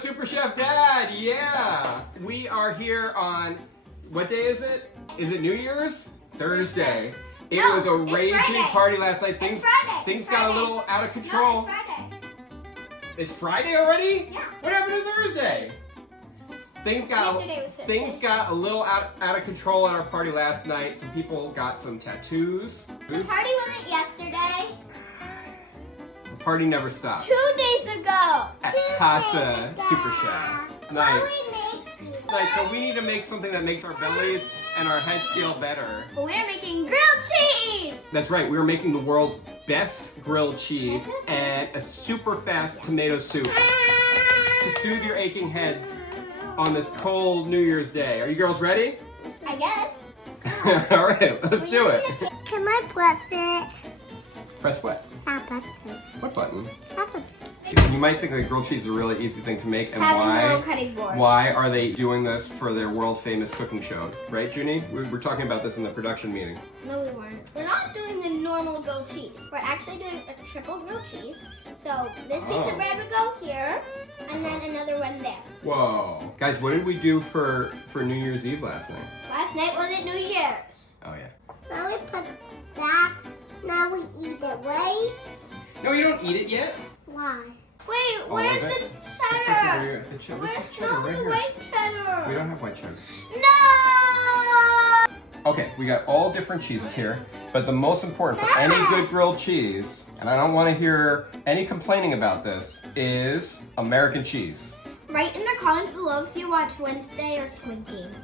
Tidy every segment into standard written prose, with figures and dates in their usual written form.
Super Chef Dad, yeah! We are here on, what day is it? Is it New Year's? Thursday. It was a raging party last night. Things got a little out of control. No, it's Friday. It's Friday already? Yeah. What happened to Thursday? Things got a little out of control at our party last night. Some people got some tattoos. The party wasn't yesterday. The party never stopped. 2 days ago. At Casa Super Chef. Nice. Nice. So we need to make something that makes our bellies and our heads feel better. We're making grilled cheese. That's right. We're making the world's best grilled cheese and a super fast tomato soup to soothe your aching heads on this cold New Year's Day. Are you girls ready? I guess. All right, let's do it. Can I press it? Press what? That button. What button? That button. You might think that grilled cheese is a really easy thing to make, and Having no cutting board. why are they doing this for their world famous cooking show? Right, Junie? We were talking about this in the production meeting. No, we weren't. We're not doing the normal grilled cheese. We're actually doing a triple grilled cheese. So this piece of bread would go here, and then another one there. Whoa. Guys, what did we do for New Year's Eve last night? Last night wasn't New Year's. Oh, yeah. Now we put that. Now we eat it, right? No, you don't eat it yet. Why? Wait, where's the cheddar? This is cheddar right the here. white cheddar. We don't have white cheddar. No! Okay, we got all different cheeses here, but the most important for any good grilled cheese, and I don't want to hear any complaining about this, is American cheese. Write in the comments below if you watch Wednesday or Squid Game.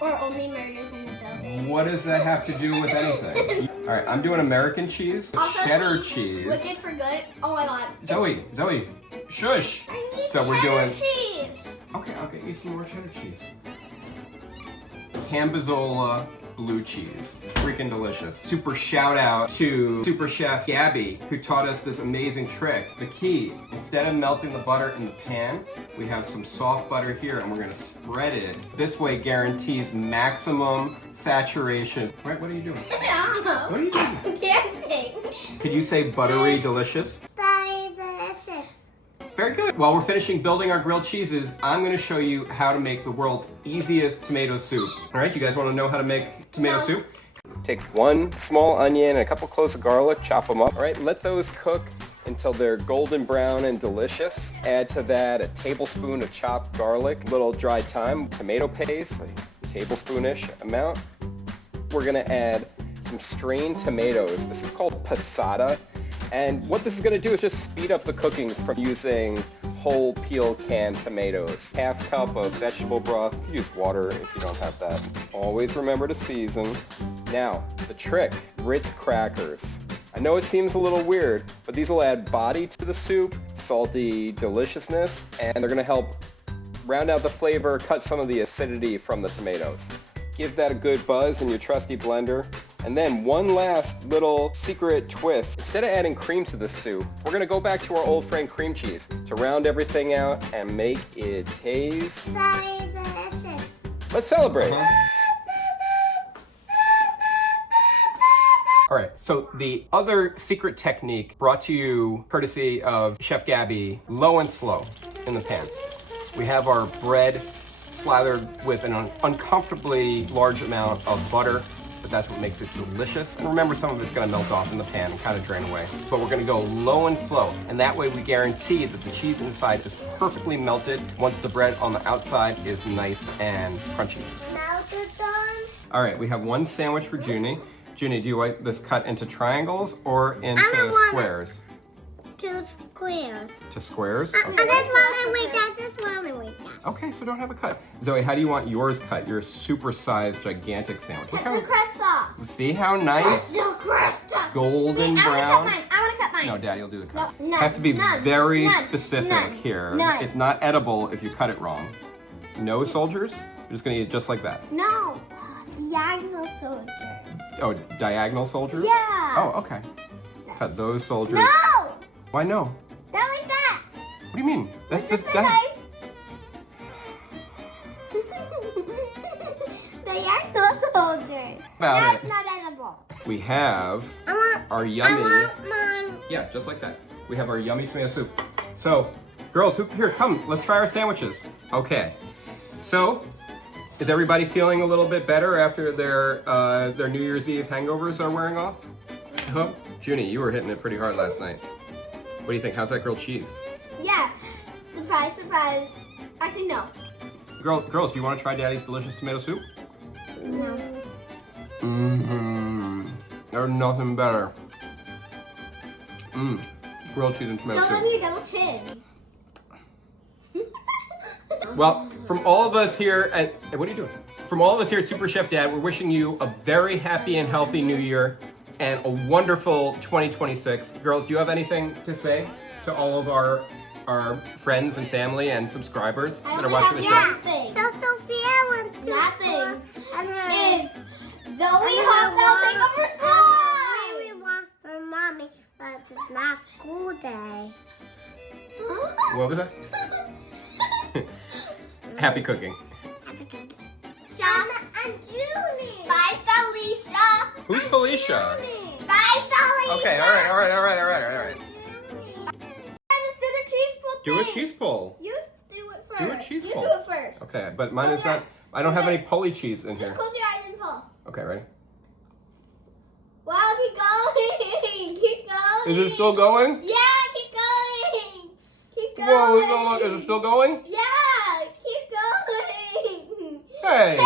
Or Only Murders in the Building. What does that have to do with anything? All right, I'm doing American cheese, Also, cheddar cheese. Wicked for good. Oh my god. Zoe, shush. I need So we're cheddar doing. cheese. Okay, I'll get you some more cheddar cheese. Cambozola blue cheese. Freaking delicious. Super shout out to Super Chef Gabby, who taught us this amazing trick. The key, instead of melting the butter in the pan, we have some soft butter here and we're gonna spread it. This way guarantees maximum saturation. Right, what are you doing? No. What are you doing? I'm dancing. Could you say buttery delicious? Buttery delicious. Very good. While we're finishing building our grilled cheeses, I'm going to show you how to make the world's easiest tomato soup. All right, you guys want to know how to make tomato soup? Take one small onion and a couple cloves of garlic, chop them up. All right, let those cook until they're golden brown and delicious. Add to that a tablespoon of chopped garlic, a little dry thyme, tomato paste, a tablespoonish amount. We're going to add some strained tomatoes. This is called passata. And what this is going to do is just speed up the cooking from using whole peel canned tomatoes. Half cup of vegetable broth. You can use water if you don't have that. Always remember to season. Now, the trick, Ritz crackers. I know it seems a little weird, but these will add body to the soup, salty deliciousness, and they're going to help round out the flavor, cut some of the acidity from the tomatoes. Give that a good buzz in your trusty blender. And then one last little secret twist. Instead of adding cream to the soup, we're gonna go back to our old friend cream cheese to round everything out and make it taste Very delicious. Let's celebrate. All right, so the other secret technique brought to you courtesy of Chef Gabby, low and slow in the pan. We have our bread slathered with an uncomfortably large amount of butter, but that's what makes it delicious. And remember, some of it's gonna melt off in the pan and kind of drain away. But we're gonna go low and slow, and that way we guarantee that the cheese inside is perfectly melted once the bread on the outside is nice and crunchy. Melted done. All right, we have one sandwich for Junie. Junie, do you want this cut into triangles or into squares? Two squares. To squares? And this one like that, this one like that. Okay, so don't have a cut. Zoe, how do you want yours cut? Your super-sized, gigantic sandwich. Cut the crust off. See how nice? The crust off. Golden Wait, brown. I want to cut mine. No, Dad, you'll do the cut. No, have to be very specific none, here. none. It's not edible if you cut it wrong. No, soldiers? You're just gonna eat it just like that. No. Diagonal soldiers. Oh, diagonal soldiers? Yeah. Oh, okay. Cut those soldiers. No. Why no? Not like that. What do you mean? That's With the that. Diagonal soldiers. About That's not edible. We have our yummy. Yeah, just like that. We have our yummy tomato soup. So, Girls, here, come. Let's try our sandwiches. Okay. So, is everybody feeling a little bit better after their New Year's Eve hangovers are wearing off? Huh? Junie, you were hitting it pretty hard last night. What do you think? How's that grilled cheese? Yeah. Surprise, surprise. Actually, no. Girls, do you want to try Daddy's delicious tomato soup? No. Mmm. There's nothing better. Mmm. Grilled cheese and tomato Show them soup. your double chin. Well, from all of us here at, what are you doing? From all of us here at Super Chef Dad, we're wishing you a very happy and healthy New Year and a wonderful 2026. Girls, do you have anything to say to all of our friends and family and subscribers that are watching the show? Nothing. So Sophia went to Nothing. and If Zoe hopped out, take over slide. we want for mommy, but it's not school day. What was that? Happy cooking. Shauna and Junie. Bye, Felicia. Who's Felicia? Bye, Felicia. Okay, all right. Let's do the cheese pull Do a thing. cheese pull. You do it first. Do a cheese you pull. do it first. Okay, but mine is not, I don't have any pulley cheese in Just here. close your eyes and pull. Okay, ready? Wow, keep going. Keep going. Is it still going? Yeah, keep going. Keep going. Whoa, is it still going? Yeah, keep going. Hey!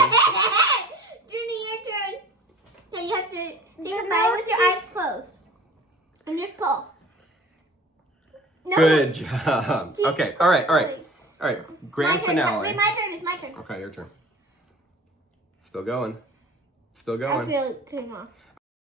Junie, your turn. So you have to take a bite with your eyes closed. And just pull. No. Good job. Keep Okay, all right. pulling. All right, grand My turn. finale. Wait, my turn. It's my turn. Okay, your turn. Still going. Still I going. feel it coming off.